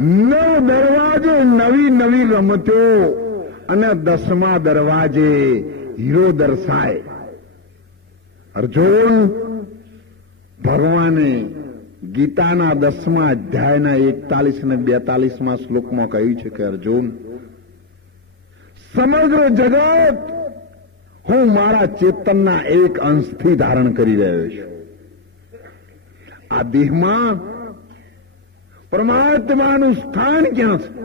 નવ દરવાજે નવી નવી રમતો અને દસમા દરવાજે હીરો દર્શાય. અર્જુન ભગવાને ગીતાના દસમા અધ્યાયના એકતાલીસ અને બેતાલીસમાં શ્લોકમાં કહ્યું છે કે, અર્જુન, સમગ્ર જગત હું મારા ચેતનના એક અંશથી ધારણ કરી રહ્યો છું. આ દેહમાં પરમાત્માનું સ્થાન ક્યાં છે?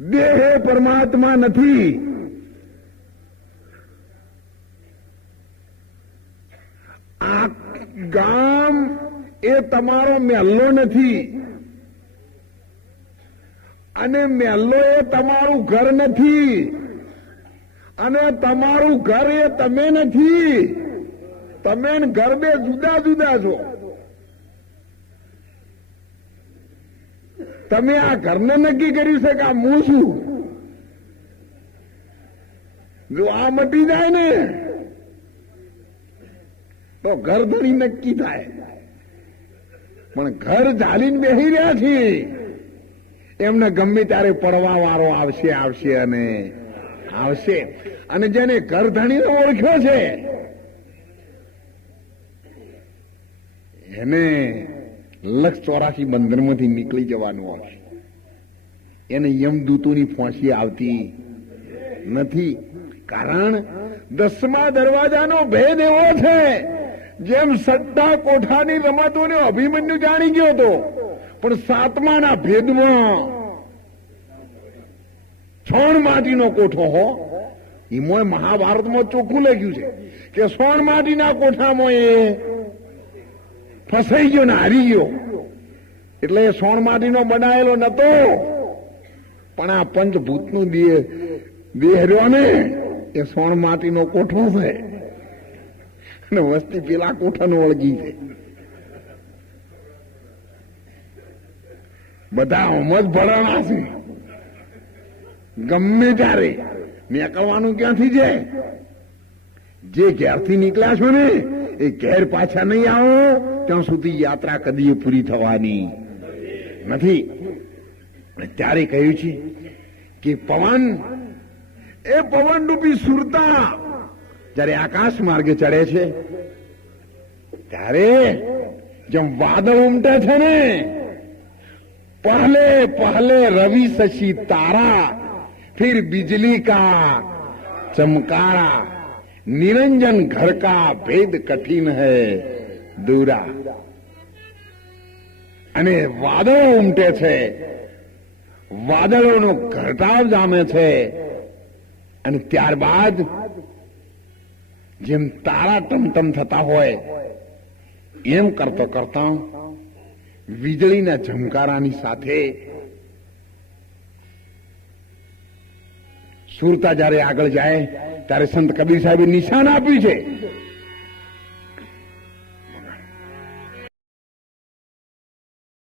દેહ પરમાત્મા નથી. આ ગામ એ તમારો મહેલ્લો નથી. અને મહેલ્લો એ તમારું ઘર નથી. અને તમારું ઘર એ તમે નથી. તમે ઘર જુદા જુદા છો. તમે આ ઘરને નક્કી કર્યું છે કે આ હું છું? જો આ મટી જાય ને, તો ઘર ધણી નક્કી થાય. પણ ઘર ઝાલીને બેસી રહ્યા છીએ. એમને ગમે ત્યારે પડવા વાળો આવશે આવશે અને આવશે. અને જેને ઘર ધણીને ઓળખ્યો છે એને લક્ષ ચોરાશી બંધનમાંથી નીકળી જવાનું હશે એને યમદૂતોની ફોંસી આવતી નથી. કારણ દસમા દરવાજાનો ભેદ એવો છે, જેમ સટ્ટા કોઠાની રમતોને અભિમન્યુ જાણી ગયો હતો, પણ સાતમાના ભેદમાં સોણ માટીનો કોઠો હો. એમાં મહાભારતમાં ચોખ્ખું લખ્યું છે કે સોણ માટીના કોઠામાં એ ફસાઈ ગયો ને હારી ગયો. એટલે એ સોણ બનાવેલો નતો. પણ આ પંચભૂતનું દેહ દેહ રહ્યો ને એ સોણ કોઠો છે. અને વસ્તી પેલા કોઠાનો વળગી છે. બધા હમજ ભરાણા છે. ગમે ત્યારે નીકળવાનું ક્યાંથી છે? જે ઘેરથી નીકળ્યા છો ને, એ ઘેર પાછા નહીં આવો. ત્યાં સુધી યાત્રા કદી પૂરી થવાની નથી. ત્યારે કહ્યું છે કે પવન, એ પવન રૂપી સુરતા જ્યારે આકાશ માર્ગે ચડે છે, ત્યારે જેમ વાદળ ઉમટે છે ને, પહેલે પહેલે રવિ શશી તારા, ફિર બિજલી કા ચમકારા, નિરંજન ઘર કા ભેદ કઠિન હૈ. दूरा અને વાદળો ઉમટે છે. વાદળોનો ઘટાવ જામે છે. અને ત્યારબાદ જેમ તારા ટમટમ થતા હોય, એમ કરતો કરતા વીજળીના ઝમકારાની સાથે સુરતા જયારે આગળ જાય, ત્યારે સંત કબીર સાહેબે નિશાન આપ્યું છે.